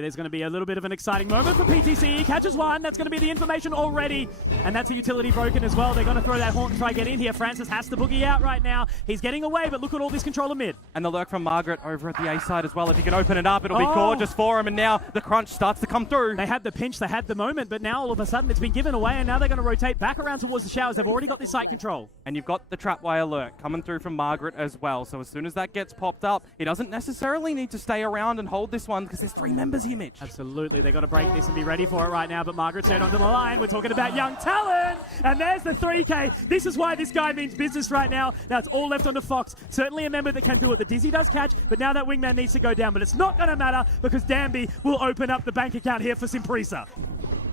There's going to be a little bit of an exciting moment for PTC. He catches one. That's going to be the information already. And that's a utility broken as well. They're going to throw that Haunt and try to get in here. Francis has to boogie out right now. He's getting away, but look at all this controller mid. And the lurk from Margaret over at the A side as well. If he can open it up, it'll be gorgeous for him. And now the crunch starts to come through. They had the pinch, they had the moment, but now all of a sudden it's been given away, and now they're going to rotate back around towards the showers. They've already got this site control. And you've got the trapwire lurk coming through from Margaret as well. So as soon as that gets popped up, he doesn't necessarily need to stay around and hold this one because there's 3 members here, Mitch. Absolutely. They've got to break this and be ready for it right now, but Margaret's head onto the line. We're talking about young talent, and there's the 3K. This is why this guy means business right now. Now it's all left on the Fox. Certainly a member that can do it. The Dizzy does catch, but now that wingman needs to go down, but it's not going to matter because Danby will open up the bank account here for Prisa.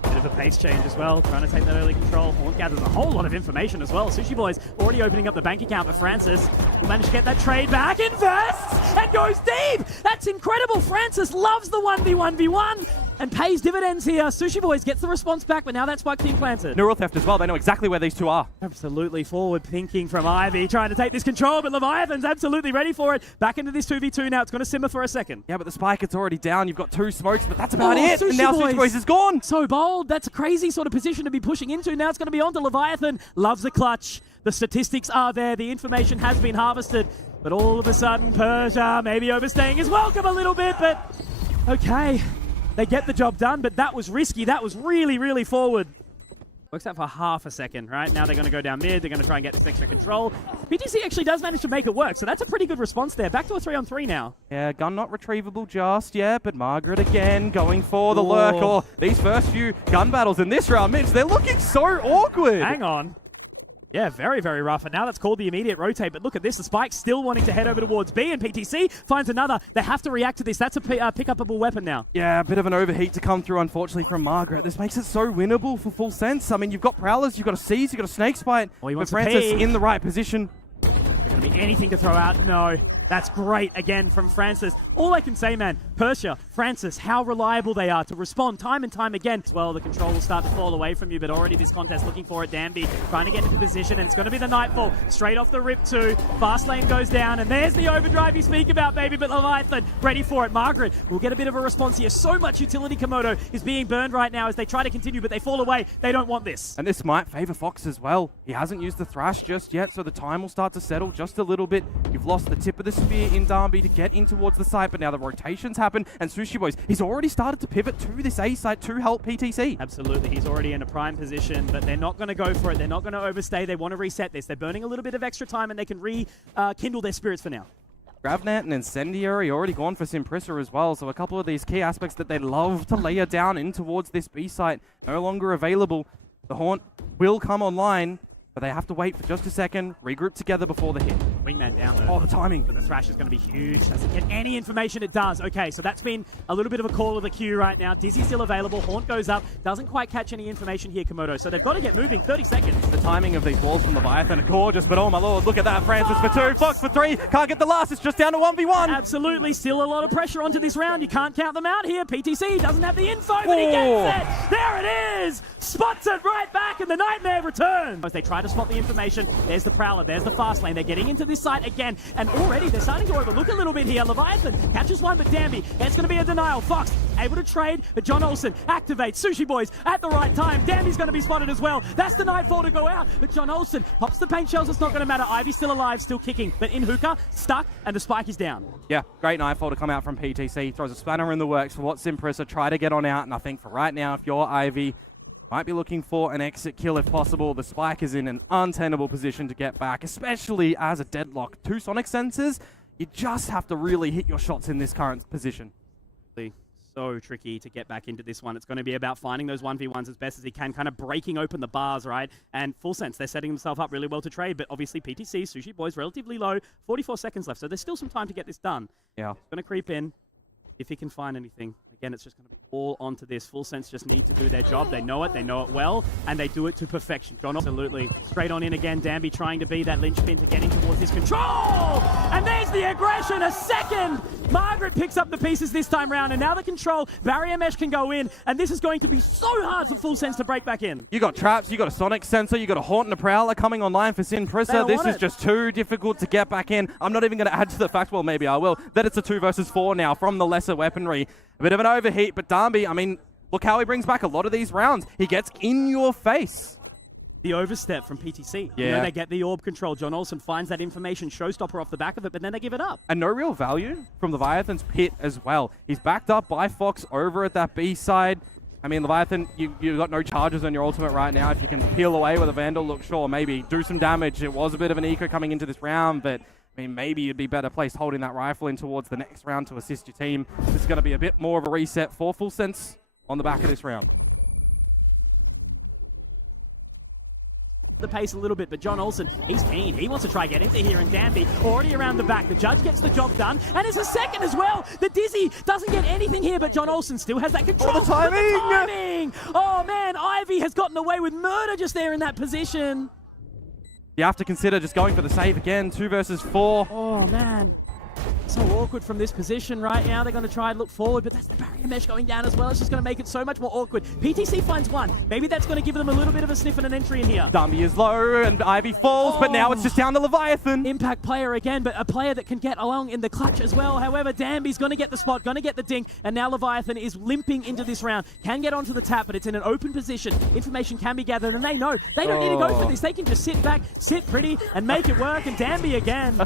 Bit of a pace change as well, trying to take that early control. Haunt gathers a whole lot of information as well. Sushi Boys already opening up the bank account for Francis. Will manage to get that trade back, invests, and goes deep! That's incredible! Francis loves the 1v1v1 and pays dividends here. Sushi Boys gets the response back, but now that spike's being planted. Neural Theft as well, they know exactly where these two are. Absolutely forward thinking from Ivy, trying to take this control, but Leviathan's absolutely ready for it. Back into this 2v2 now, it's going to simmer for a second. Yeah, but the spike, it's already down. You've got 2 smokes, but that's about it. Sushi And now Sushi Boys is gone. So bold. That's a crazy sort of position to be pushing into. Now it's going to be on to Leviathan. Loves the clutch. The statistics are there. The information has been harvested. But all of a sudden, Persia maybe overstaying his welcome a little bit, but okay. They get the job done, but that was risky. That was really, really forward. Works out for half a second, right? Now they're going to go down mid. They're going to try and get this extra control. PTC actually does manage to make it work, so that's a pretty good response there. Back to a 3-on-3 now. Yeah, gun not retrievable just yet, but Margaret again going for the lurk. Or these first few gun battles in this round, Mitch, they're looking so awkward. Hang on. Yeah, very, very rough. And now that's called the immediate rotate. But look at this. The Spike still wanting to head over towards B, and PTC finds another. They have to react to this. That's a pick-upable weapon now. Yeah, a bit of an overheat to come through, unfortunately, from Margaret. This makes it so winnable for full sense. I mean, you've got Prowlers, you've got a Seize, you've got a Snake Spite. But Francis in the right position. There's going to be anything to throw out. No. That's great again from Francis. All I can say, man, Persia, Francis, how reliable they are to respond time and time again. As well, the control will start to fall away from you, but already this contest looking for it. Danby trying to get into position, and it's going to be the Nightfall. Straight off the rip too. Fast lane goes down, and there's the overdrive you speak about, baby, but Leviathan ready for it. Margaret will get a bit of a response here. So much utility Komodo is being burned right now as they try to continue, but they fall away. They don't want this. And this might favor Fox as well. He hasn't used the Thrash just yet, so the time will start to settle just a little bit. You've lost the tip of the spear in Danby to get in towards the site, but now the rotations happen, and Sushi Boys, he's already started to pivot to this A site to help PTC. Absolutely, he's already in a prime position, but they're not going to go for it. They're not going to overstay. They want to reset this. They're burning a little bit of extra time, and they can rekindle their spirits for now. Gravnet and Incendiary already gone for Prisa as well, so a couple of these key aspects that they love to layer down in towards this B site no longer available. The Haunt will come online, but they have to wait for just a second, regroup together before the hit. Wingman down though. Oh, the timing. But the Thrash is going to be huge. Doesn't get any information. It does. Okay, so that's been a little bit of a call of the queue right now. Dizzy's still available. Haunt goes up. Doesn't quite catch any information here, Komodo. So they've got to get moving. 30 seconds. The timing of these walls from Leviathan are gorgeous, but oh my lord, look at that. Francis for 2, Fox for 3. Can't get the last. It's just down to 1v1. Absolutely. Still a lot of pressure onto this round. You can't count them out here. PTC doesn't have the info, but he gets it. There it is. Spots it right back, and the Nightmare returns. As they try to spot the information, there's the Prowler. There's the fast lane. They're getting into this site again. And already they're starting to overlook a little bit here. Leviathan catches one, but Danby, it's going to be a denial. Fox able to trade, but John Olsen activates. Sushi Boys at the right time. Danby's going to be spotted as well. That's the Nightfall to go out, but John Olsen pops the paint shells. It's not going to matter. Ivy's still alive, still kicking, but in hookah, stuck, and the spike is down. Yeah, great Nightfall to come out from PTC. Throws a spanner in the works for what Prisa try to get on out, and I think for right now, if you're Ivy, might be looking for an exit kill if possible. The spike is in an untenable position to get back, especially as a deadlock. 2 Sonic Sensors, you just have to really hit your shots in this current position. So tricky to get back into this one. It's going to be about finding those 1v1s as best as he can, kind of breaking open the bars, right? And full sense, they're setting themselves up really well to trade, but obviously PTC, Sushi Boys, relatively low, 44 seconds left, so there's still some time to get this done. Yeah. Going to creep in. If he can find anything. Again, it's just going to be all onto this. Full sense just need to do their job. They know it well, and they do it to perfection. John, absolutely. Straight on in again. Danby trying to be that linchpin to get in towards his control! And there's the aggression! A second Margaret picks up the pieces this time round, and now the control, barrier mesh can go in, and this is going to be so hard for Full Sense to break back in. You got traps, you got a sonic sensor, you got a haunt and a prowler coming online for Prisa. This is just too difficult to get back in. I'm not even going to add to the fact, well, maybe I will, that it's a 2 versus 4 now from the lesser weaponry. A bit of an overheat, but Darby, I mean, look how he brings back a lot of these rounds. He gets in your face. The overstep from PTC. Yeah. You know, they get the orb control. John Olsen finds that information showstopper off the back of it, but then they give it up. And no real value from Leviathan's pit as well. He's backed up by Fox over at that B side. I mean, Leviathan, you've got no charges on your ultimate right now. If you can peel away with a Vandal, look, sure, maybe do some damage. It was a bit of an eco coming into this round, but I mean, maybe you'd be better placed holding that rifle in towards the next round to assist your team. This is going to be a bit more of a reset for Full Sense on the back of this round. The pace a little bit, but John Olsen, he's keen. He wants to try get into here, and Danby already around the back. The judge gets the job done, and it's a second as well. The Dizzy doesn't get anything here, but John Olsen still has that control. Oh, the timing! Oh man, Ivy has gotten away with murder just there in that position. You have to consider just going for the save again. 2 versus 4. Oh man. So awkward from this position right now. They're going to try and look forward, but that's the barrier mesh going down as well. It's just going to make it so much more awkward. PTC finds one. Maybe that's going to give them a little bit of a sniff and an entry in here. Dummy is low and Ivy falls, but now it's just down to Leviathan. Impact player again, but a player that can get along in the clutch as well. However, Danby's going to get the spot, going to get the dink, and now Leviathan is limping into this round. Can get onto the tap, but it's in an open position. Information can be gathered, and they know they don't need to go for this. They can just sit back, sit pretty, and make it work. And Danby again.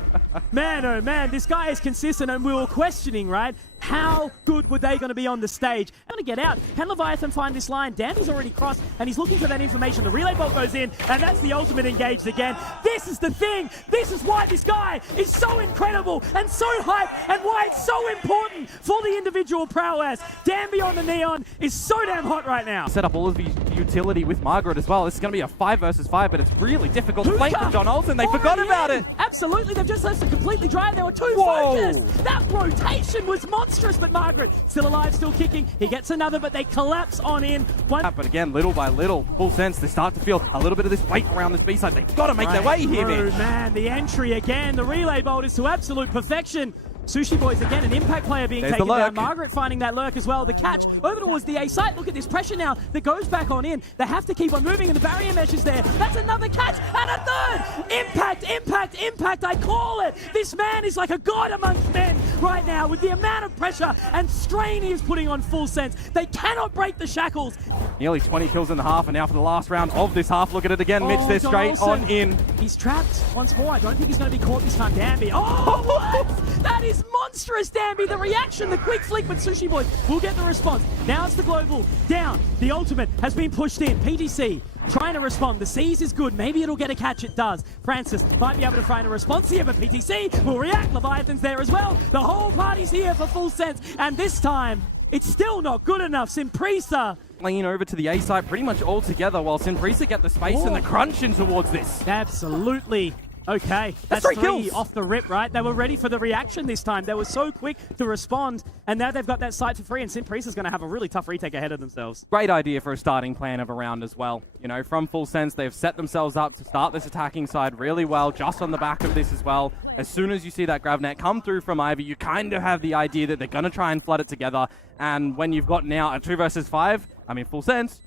Man, oh man, this guy is consistent, and we were questioning, right? How good were they going to be on the stage? Going to get out. Can Leviathan find this line? Danby's already crossed, and he's looking for that information. The relay bolt goes in, and that's the ultimate engaged again. This is the thing. This is why this guy is so incredible and so hyped, and why it's so important for the individual prowess. Danby on the Neon is so damn hot right now. Set up all of the utility with Margaret as well. This is going to be a 5 versus 5, but it's really difficult to play for John Olsen. They forgot about it. Absolutely. They've just left it completely dry. There were two focused. That rotation was monstrous, but Margaret still alive, still kicking. He gets another, but they collapse on in. But again, little by little, Full Sense, they start to feel a little bit of this weight around this B side. They've got to make their way here, man. The entry again. The relay bolt is to absolute perfection. Sushi Boys again, an impact player being taken down. Margaret finding that lurk as well. The catch over towards the A site. Look at this pressure now that goes back on in. They have to keep on moving, and the barrier mesh is there. That's another catch and a third. Impact, impact, impact. I call it. This man is like a god amongst men right now with the amount of pressure and strain he is putting on Full Sense. They cannot break the shackles. Nearly 20 kills in the half, and now for the last round of this half. Look at it again, Mitch. They're straight on in. He's trapped once more. I don't think he's going to be caught this time. Danby. Oh, what? That is monstrous, Danby. The reaction, the quick flick, but Sushi Boys will get the response. Now it's the global down. The ultimate has been pushed in. PTC trying to respond. The C's is good. Maybe it'll get a catch. It does. Francis might be able to find a response here, but PTC will react. Leviathan's there as well. The whole party's here for Full Sense, and this time it's still not good enough. Prisa lean over to the A side pretty much all together, while Prisa get the space and the crunch in towards this. Absolutely. Okay, that's 3 kills off the rip, right? They were ready for the reaction this time. They were so quick to respond, and now they've got that site for free, and Prisa's going to have a really tough retake ahead of themselves. Great idea for a starting plan of a round as well. You know, from Full Sense, they've set themselves up to start this attacking side really well, just on the back of this as well. As soon as you see that grab net come through from Ivy, you kind of have the idea that they're going to try and flood it together, and when you've got now a 2 versus 5, I mean, Full Sense,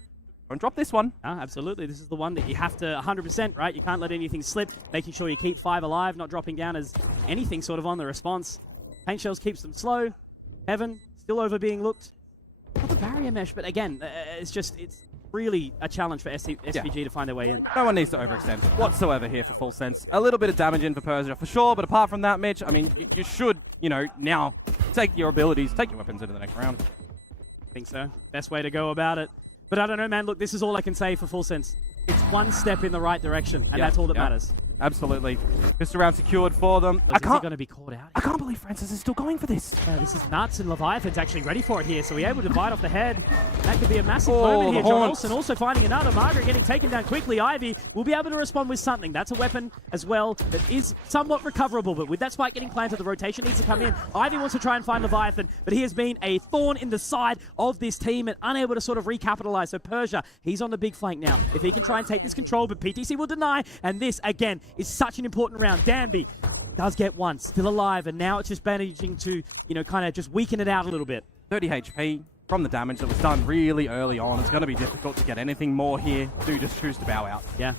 don't drop this one. Absolutely. This is the one that you have to 100%, right? You can't let anything slip, making sure you keep 5 alive, not dropping down as anything sort of on the response. Paint Shells keeps them slow. Heaven, still over being looked. Not the barrier mesh, but again, it's really a challenge for SVG to find their way in. No one needs to overextend whatsoever here for Full Sense. A little bit of damage in for Persia for sure, but apart from that, Mitch, I mean, you should, you know, now take your abilities, take your weapons into the next round. I think so. Best way to go about it. But I don't know, man. Look, this is all I can say for Full Sense. It's one step in the right direction, and that's all that matters. Absolutely. This round secured for them. Is he going to be caught out? I can't believe Francis is still going for this. This is nuts, and Leviathan's actually ready for it here, so we're able to bite off the head. That could be a massive moment here. John Olsen also finding another. Margaret getting taken down quickly. Ivy will be able to respond with something. That's a weapon as well that is somewhat recoverable, but with that spike getting planted, the rotation needs to come in. Ivy wants to try and find Leviathan, but he has been a thorn in the side of this team and unable to sort of recapitalize. So Persia, he's on the big flank now. If he can try and take this control, but PTC will deny, and this, again, is such an important round. Danby Does get one, still alive, and now it's just managing to, you know, kind of just weaken it out a little bit. 30 HP from the damage that was done really early on. It's going to be difficult to get anything more here. Do just choose to bow out. Yeah,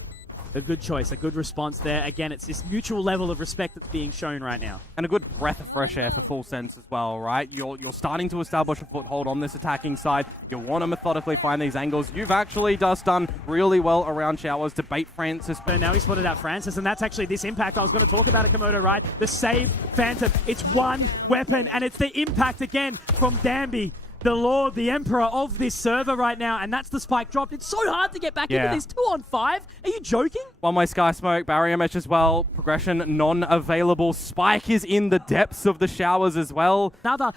a good choice, a good response there. Again, it's this mutual level of respect that's being shown right now. And a good breath of fresh air for full sense as well, right? You're starting to establish a foothold on this attacking side. You want to methodically find these angles. You've actually just done really well around showers to bait Francis. But now he spotted out Francis, and that's actually this impact. I was going to talk about it, Komodo, right? The save Phantom. It's one weapon, and it's the impact again from Danby, the Lord, the Emperor of this server right now, and that's the spike dropped. It's so hard to get back into this 2-on-5. Are you joking? One way Sky Smoke, barrier mesh as well. Progression non-available. Spike is in the depths of the showers as well. Another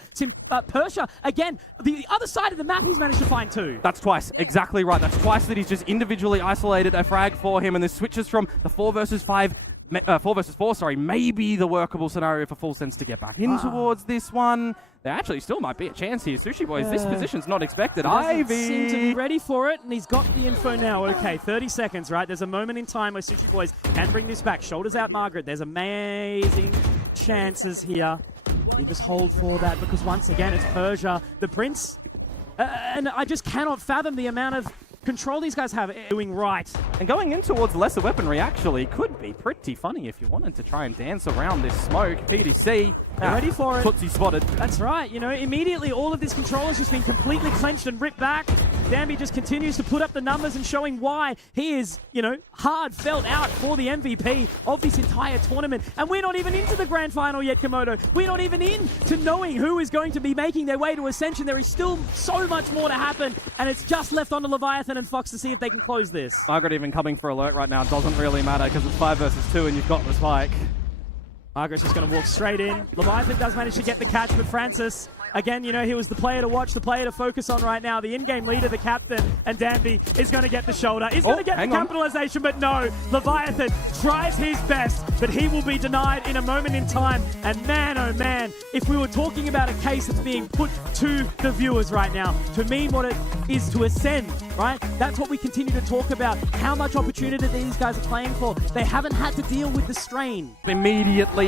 Persia, again, the other side of the map he's managed to find too. That's twice, exactly right. That's twice that he's just individually isolated a frag for him, and this switches from the 4 versus 4, maybe the workable scenario for Full Sense to get back in towards this one. There actually still might be a chance here. Sushi Boys, this position's not expected. Ivy seem to be ready for it, and he's got the info now. Okay, 30 seconds, right? There's a moment in time where Sushi Boys can bring this back. Shoulders out, Margaret. There's amazing chances here. He just hold for that because once again, it's Persia, the Prince. And I just cannot fathom the amount of control these guys have doing right. And going in towards lesser weaponry actually could be pretty funny if you wanted to try and dance around this smoke. PDC, ready for it. Tootsie spotted. That's right. You know, immediately all of this control has just been completely clenched and ripped back. Danby just continues to put up the numbers and showing why he is, you know, hard felt out for the MVP of this entire tournament. And we're not even into the grand final yet, Komodo. We're not even into knowing who is going to be making their way to Ascension. There is still so much more to happen, and it's just left on to Leviathan and Fox to see if they can close this. Margaret even coming for alert right now doesn't really matter because it's 5 versus 2 and you've got the spike. Margaret's just going to walk straight in. Leviathan does manage to get the catch, but Francis, again, you know, he was the player to watch, the player to focus on right now. The in-game leader, the captain, and Danby is going to get the shoulder. He's going to get the capitalization, but no. Leviathan tries his best, but he will be denied in a moment in time. And man, oh man, if we were talking about a case that's being put to the viewers right now, to mean what it is to ascend, right? That's what we continue to talk about. How much opportunity these guys are playing for. They haven't had to deal with the strain. Immediately.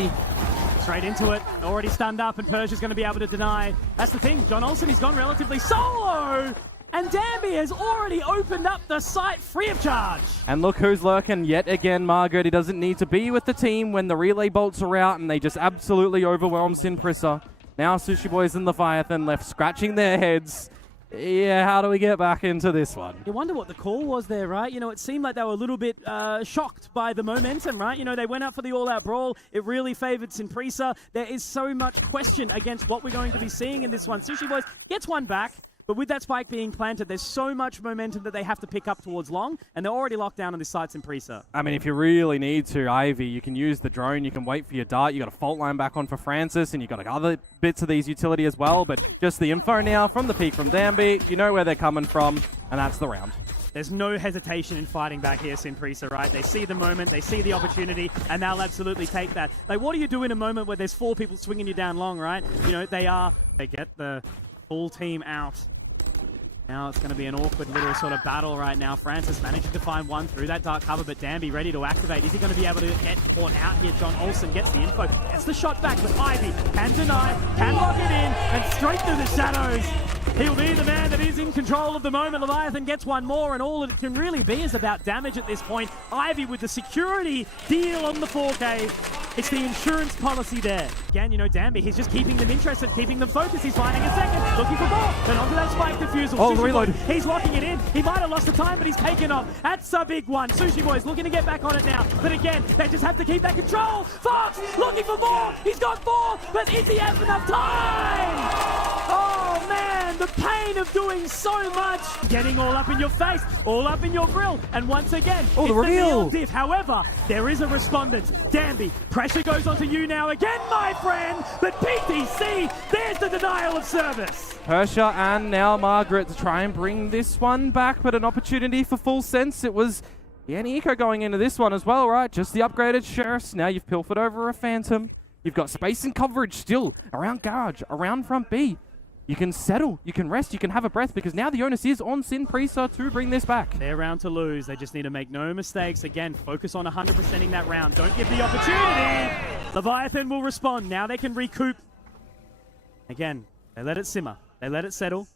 Straight into it, already stunned up, and Persia's going to be able to deny. That's the thing, John Olsen, he's gone relatively solo, and Danby has already opened up the site free of charge. And look who's lurking yet again, Margaret. He doesn't need to be with the team when the relay bolts are out, and they just absolutely overwhelm Prisa. Now Sushi Boys and Leviathan left scratching their heads. Yeah, how do we get back into this one? You wonder what the call was there, right? You know, it seemed like they were a little bit shocked by the momentum, right? You know, they went out for the all-out brawl. It really favored Prisa. There is so much question against what we're going to be seeing in this one. Sushi Boys gets one back, but with that spike being planted, there's so much momentum that they have to pick up towards long, and they're already locked down on this site Prisa. I mean, if you really need to, Ivy, you can use the drone, you can wait for your dart, you got a fault line back on for Francis, and you got other bits of these utility as well, but just the info now from the peak from Danby, you know where they're coming from, and that's the round. There's no hesitation in fighting back here, Prisa, right? They see the moment, they see the opportunity, and they'll absolutely take that. Like, what do you do in a moment where there's 4 people swinging you down long, right? You know, they get the full team out. Now it's going to be an awkward little sort of battle right now. Francis managing to find one through that dark cover, but Danby ready to activate. Is he going to be able to get caught out here? John Olsen gets the info, gets the shot back, but Ivy can deny, can lock it in, and straight through the shadows. He'll be the man that is in control of the moment. Leviathan gets one more, and all it can really be is about damage at this point. Ivy with the security deal on the 4K. It's the insurance policy there. Again, you know, Danby, he's just keeping them interested, keeping them focused. He's finding a second, looking for more. Then onto that spike defusal. Oh, the reload. He's locking it in. He might have lost the time, but he's taken off. That's a big one. Sushi Boys looking to get back on it now. But again, they just have to keep that control. Fox looking for more. He's got more, but is he have enough time? Oh, man, the pain of doing so much. Getting all up in your face, all up in your grill. And once again, oh, the reveal. Diff. However, there is a respondent. Danby, pressure goes onto you now again, my friend. But PTC, there's the denial of service. Persia and now Margaret to try and bring this one back, but an opportunity for Full Sense. It was Eco going into this one as well, right? Just the upgraded sheriffs. Now you've pilfered over a Phantom. You've got space and coverage still around Garage, around front B. You can settle, you can rest, you can have a breath, because now the onus is on Prisa to bring this back. They're round to lose. They just need to make no mistakes. Again, focus on 100%ing that round. Don't give the opportunity. Leviathan will respond. Now they can recoup. Again, they let it simmer. They let it settle.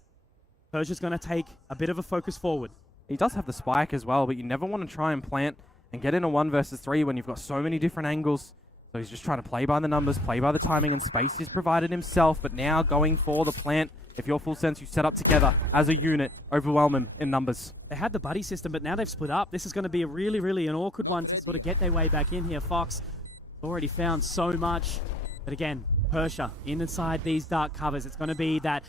Persia's going to take a bit of a focus forward. He does have the spike as well, but you never want to try and plant and get in a 1 versus 3 when you've got so many different angles. So he's just trying to play by the numbers, play by the timing, and space he's provided himself. But now going for the plant. If you're Full Sense, you set up together as a unit, overwhelm him in numbers. They had the buddy system, but now they've split up. This is going to be a really an awkward one to sort of get their way back in here. Fox already found so much. But again, Persia inside these dark covers. It's going to be that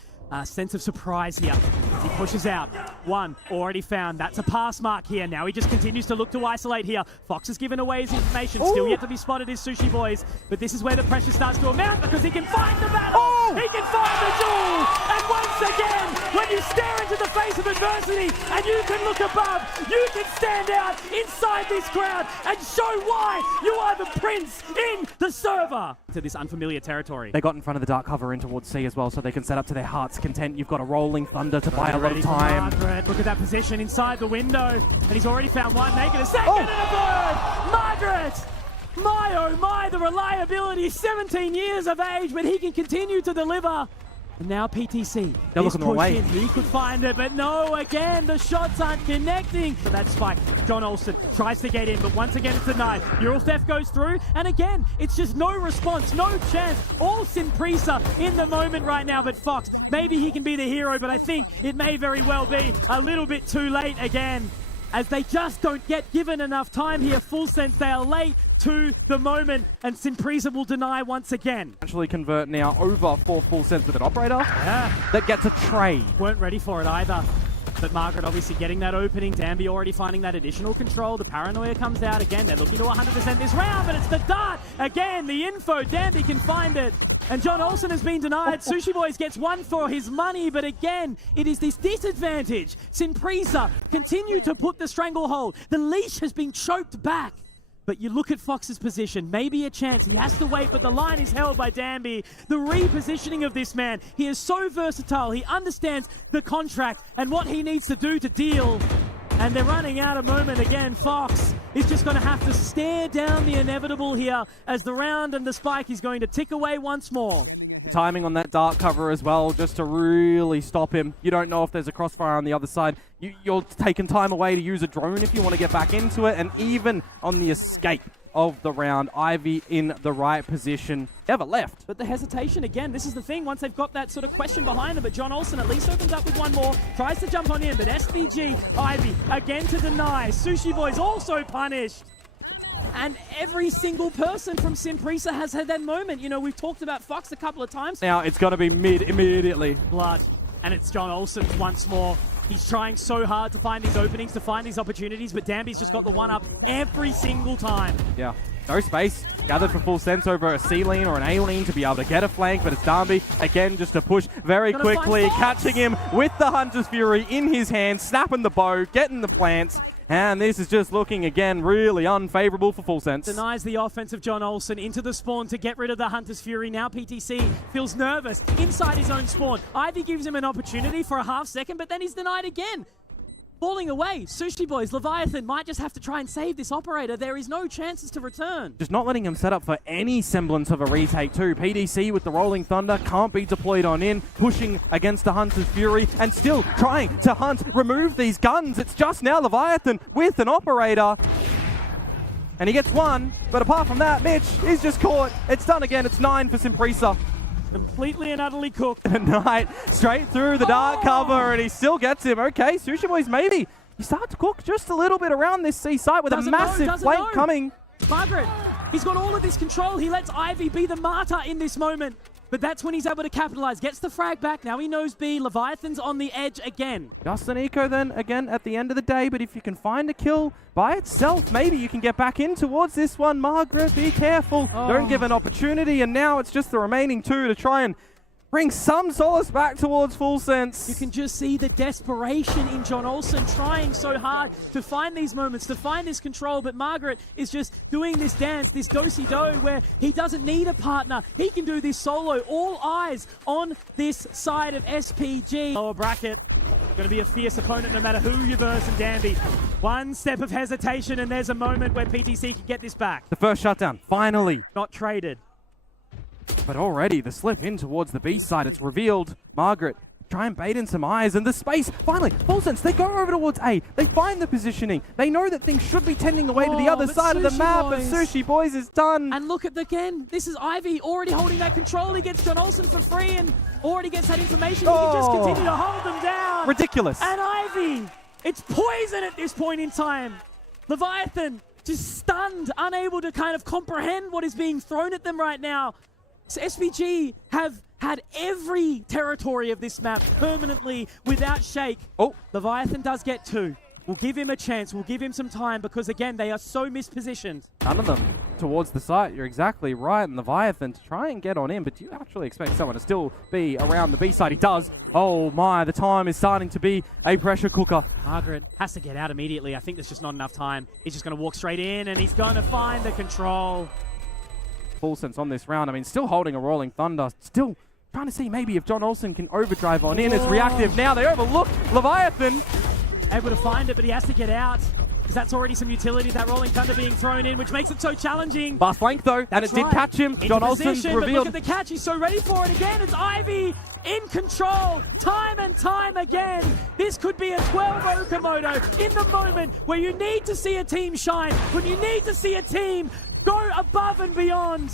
sense of surprise here. He pushes out. 1 already found. That's a pass mark here. Now he just continues to look to isolate here. Fox has given away his information. Still yet to be spotted is Sushi Boys. But this is where the pressure starts to amount because he can find the battle. He can find the duel. And once again, when you stare into the face of adversity and you can look above, you can stand out inside this crowd and show why you are the prince in the server. To this unfamiliar territory. They got in front of the dark cover in towards C as well, so they can set up to their heart's content. You've got a rolling thunder to buy a lot of time. Margaret, look at that position inside the window. And he's already found one. Make it a second and a third. Margaret! My oh my, the reliability. 17 years of age, but he can continue to deliver. And now PTC. They're looking the wrong way. He could find it, but no, again, the shots aren't connecting. For that spike, John Olsen tries to get in, but once again, it's denied. Neural Theft goes through, and again, it's just no response, no chance. All Prisa in the moment right now, but Fox, maybe he can be the hero, but I think it may very well be a little bit too late again, as they just don't get given enough time here. Full Sense, they are late to the moment, and Prisa will deny once again. Actually convert now over for Full Sense with an operator that gets a trade. Weren't ready for it either. But Margaret obviously getting that opening. Danby already finding that additional control. The paranoia comes out again. They're looking to 100% this round, but it's the dart. Again, the info. Danby can find it. And John Olsen has been denied. Sushi Boys gets 1 for his money, but again, it is this disadvantage. Prisa continue to put the stranglehold. The leash has been choked back. But you look at Fox's position, maybe a chance. He has to wait, but the line is held by Danby. The repositioning of this man, he is so versatile. He understands the contract and what he needs to do to deal. And they're running out of moment again. Fox is just going to have to stare down the inevitable here as the round and the spike is going to tick away once more. Timing on that dark cover as well, just to really stop him. You don't know if there's a crossfire on the other side. You're taking time away to use a drone if you want to get back into it. And even on the escape of the round, Ivy in the right position. Never left. But the hesitation again, this is the thing, once they've got that sort of question behind them, but John Olsen at least opens up with 1 more, tries to jump on in, but SVG, Ivy, again to deny. Sushi Boys also punished. And every single person from Prisa has had that moment. You know, we've talked about Fox a couple of times. Now it's going to be mid immediately. Blood. And it's John Olsen once more. He's trying so hard to find these openings, to find these opportunities, but Danby's just got the 1-up every single time. Yeah. No space. Gathered for Full Sense over a C lane or an A lane to be able to get a flank, but it's Danby again just to push very quickly, catching him with the Hunter's Fury in his hand, snapping the bow, getting the plants. And this is just looking, again, really unfavorable for Full Sense. Denies the offense of John Olsen into the spawn to get rid of the Hunter's Fury. Now PTC feels nervous inside his own spawn. Ivy gives him an opportunity for a half second, but then he's denied again. Falling away, Sushi Boys, Leviathan might just have to try and save this operator. There is no chances to return. Just not letting him set up for any semblance of a retake too. PDC with the Rolling Thunder can't be deployed on in, pushing against the Hunter's Fury and still trying to hunt, remove these guns. It's just now Leviathan with an operator. And he gets 1, but apart from that, Mitch is just caught. It's done again. It's 9 for Prisa. Completely and utterly cooked. Knight straight through the dark cover, and he still gets him. Okay, Sushi Boys, maybe you start to cook just a little bit around this C site with a massive flank coming. Margaret, he's got all of this control. He lets Ivy be the martyr in this moment. But that's when he's able to capitalize. Gets the frag back. Now he knows B. Leviathan's on the edge again. Just an eco then, again, at the end of the day. But if you can find a kill by itself, maybe you can get back in towards this one. Margaret, be careful. Don't give an opportunity. And now it's just the remaining 2 to try and bring some solace back towards Full Sense. You can just see the desperation in John Olsen trying so hard to find these moments, to find this control, but Margaret is just doing this dance, this do-si-do, where he doesn't need a partner. He can do this solo. All eyes on this side of SPG. Lower bracket Going to be a fierce opponent no matter who you verse, and Danby. One step of hesitation, and there's a moment where PTC can get this back. The first shutdown, finally. Not traded. But already the slip in towards the B side, it's revealed. Margaret try and bait in some eyes, and the space, finally, full sense, they go over towards A. They find the positioning. They know that things should be tending the way to the other side of the map, but Sushi Boys is done. And look at again, this is Ivy already holding that control. He gets John Olsen for free and already gets that information. He can just continue to hold them down. Ridiculous. And Ivy, it's poison at this point in time. Leviathan just stunned, unable to kind of comprehend what is being thrown at them right now. So SPG have had every territory of this map permanently without shake. Oh, Leviathan does get 2. We'll give him a chance. We'll give him some time because, again, they are so mispositioned. none of them towards the site. You're exactly right. And Leviathan to try and get on in, but do you actually expect someone to still be around the B side? He does. Oh my, the time is starting to be a pressure cooker. Margaret has to get out immediately. I think there's just not enough time. He's just going to walk straight in and he's going to find the control. Full sense on this round. I mean, still holding a Rolling Thunder. Still trying to see maybe if John Olsen can overdrive on in. It's reactive now. They overlook Leviathan. Able to find it, but he has to get out. Because that's already some utility, that Rolling Thunder being thrown in, which makes it so challenging. Fast flank though, and it did catch him. John Olsen revealed. But look at the catch, he's so ready for it again. It's Ivy in control, time and time again. This could be a 12-0 Komodo in the moment where you need to see a team shine, when you need to see a team go above and beyond.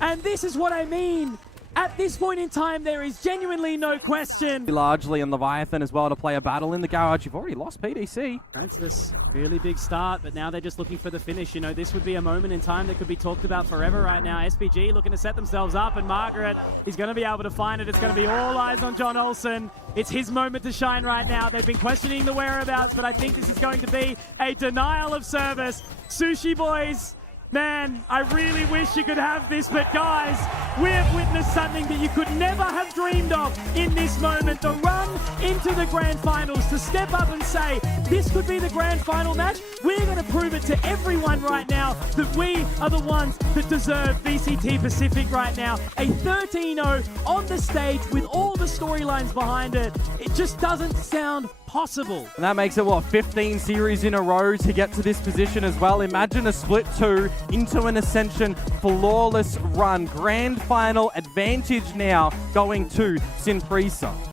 And this is what I mean. At this point in time, there is genuinely no question. Largely in Leviathan as well to play a battle in the garage. You've already lost PDC. Francis, really big start, but now they're just looking for the finish. You know, this would be a moment in time that could be talked about forever right now. SPG looking to set themselves up, and Margaret is going to be able to find it. It's going to be all eyes on John Olsen. It's his moment to shine right now. They've been questioning the whereabouts, but I think this is going to be a denial of service. Sushi Boys, man, I really wish you could have this, but guys, we have witnessed something that you could never have dreamed of in this moment. The run into the grand finals, to step up and say, this could be the grand final match. We're going to prove it to everyone right now that we are the ones that deserve VCT Pacific right now. A 13-0 on the stage with all the storylines behind it. It just doesn't sound possible. And that makes it, what, 15 series in a row to get to this position as well. Imagine a split 2 into an Ascension flawless run. Grand final advantage now going to Prisa.